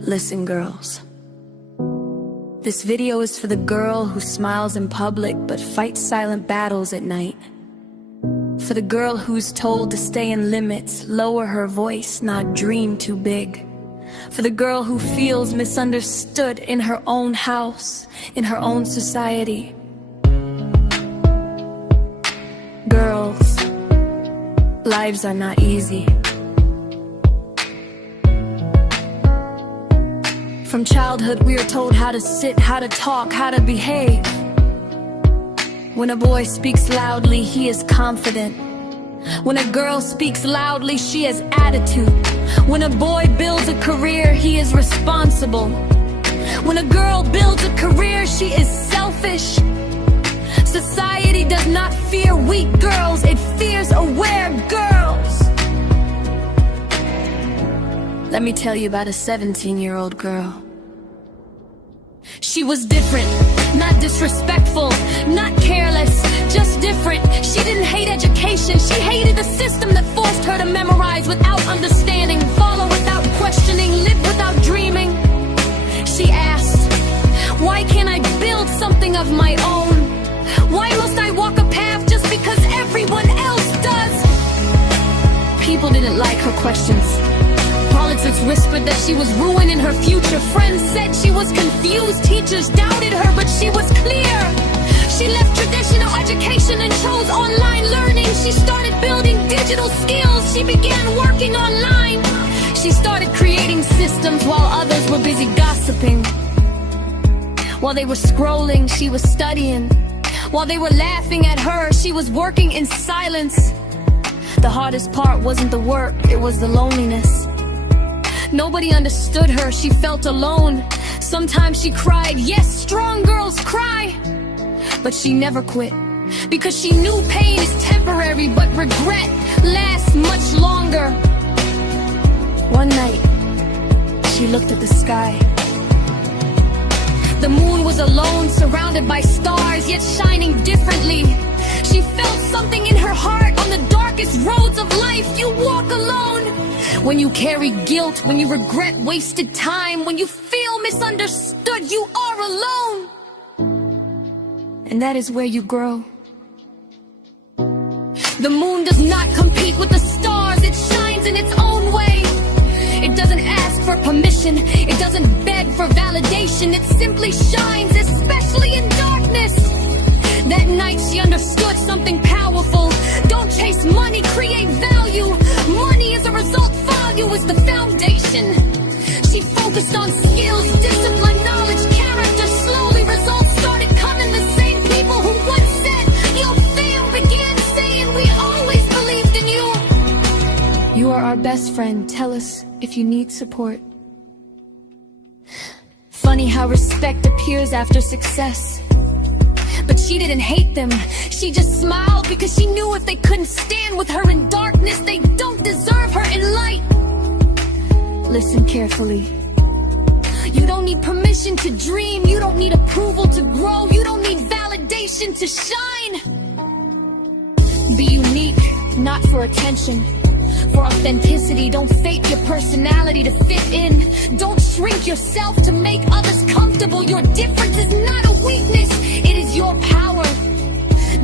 Listen, girls. This video is for the girl who smiles in public but fights silent battles at night. For the girl who's told to stay in limits, lower her voice, not dream too big. For the girl who feels misunderstood in her own house, in her own society. Girls, lives are not easy. From childhood we are told how to sit, how to talk, how to behave. When a boy speaks loudly, he is confident. When a girl speaks loudly, she has attitude. When a boy builds a career, he is responsible. When a girl builds a career, she is selfish. Society does not fear weak girls, it fears aware girls. Let me tell you about a 17-year-old girl. She was different, not disrespectful, not careless, just different. She didn't hate education, she hated the system that forced her to memorize without understanding, follow without questioning, live without dreaming. She asked, why can't I build something of my own? Why must I walk a path just because everyone else does? People didn't like her questions. Politics whispered that she was ruining her future. Friends said she was confused. Teachers doubted her, but she was clear. She left traditional education and chose online learning. She started building digital skills. She began working online. She started creating systems while others were busy gossiping. While they were scrolling, she was studying. While they were laughing at her, she was working in silence. The hardest part wasn't the work, it was the loneliness. Nobody understood her, she felt alone. Sometimes she cried, yes, strong girls cry. But she never quit, because she knew pain is temporary, but regret lasts much longer. One night, she looked at the sky. The moon was alone, surrounded by stars, yet shining differently. She felt something in her heart. On the darkest roads of life, you walk alone. When you carry guilt, when you regret wasted time, when you feel misunderstood, you are alone. And that is where you grow. The moon does not compete with the stars, it shines in its own way. It doesn't ask for permission, it doesn't beg for validation, it simply shines, especially in darkness. That night she understood something powerful. Don't chase money, create value. Money is a result, value is the foundation. She focused on skills, discipline, knowledge, character. Slowly results started coming. The same people who once said you'll fail began saying we always believed in you. You are our best friend, tell us if you need support. Funny how respect appears after success. But she didn't hate them, she just smiled because she knew if they couldn't stand with her in darkness, they don't deserve her in light. Listen carefully. You don't need permission to dream, you don't need approval to grow, you don't need validation to shine. Be unique, not for attention. For authenticity, don't fake your personality to fit in. Don't shrink yourself to make others comfortable. Your difference is not a weakness, it is your power.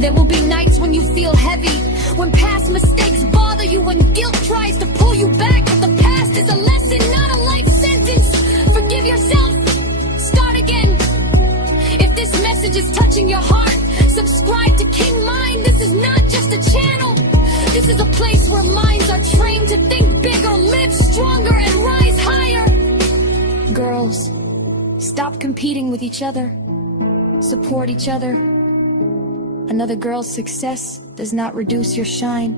There will be nights when you feel heavy, when past mistakes bother you, when guilt tries to pull you back. But the past is a lesson, not a life sentence. Forgive yourself, start again. If this message is touching your heart, subscribe to King Mind. This is not just a channel, this is a place where minds are trained to think bigger, live stronger, and rise higher. Girls, stop competing with each other. Support each other. Another girl's success does not reduce your shine.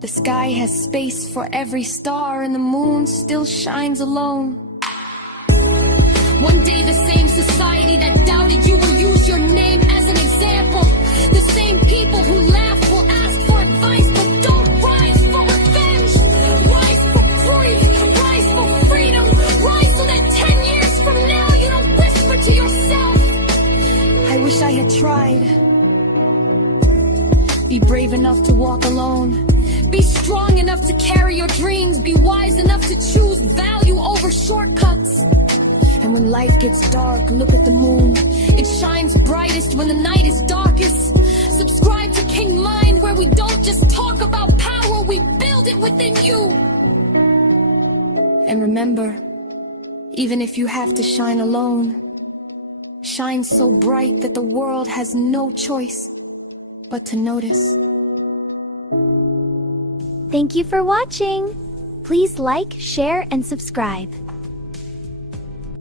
The sky has space for every star, and the moon still shines alone. One day the same society that doubted you will use your name as an example. The same people who laugh will ask for advice, but don't rise for revenge. Rise for truth, rise for freedom. Rise so that 10 years from now you don't whisper to yourself, I wish I had tried. Be brave enough to walk alone. Be strong enough to carry your dreams. Be wise enough to choose value over short life gets dark, look at the moon. It shines brightest when the night is darkest. Subscribe to King Mind, where we don't just talk about power, we build it within you. And remember, even if you have to shine alone, shine so bright that the world has no choice but to notice. Thank you for watching. Please like, share, and subscribe.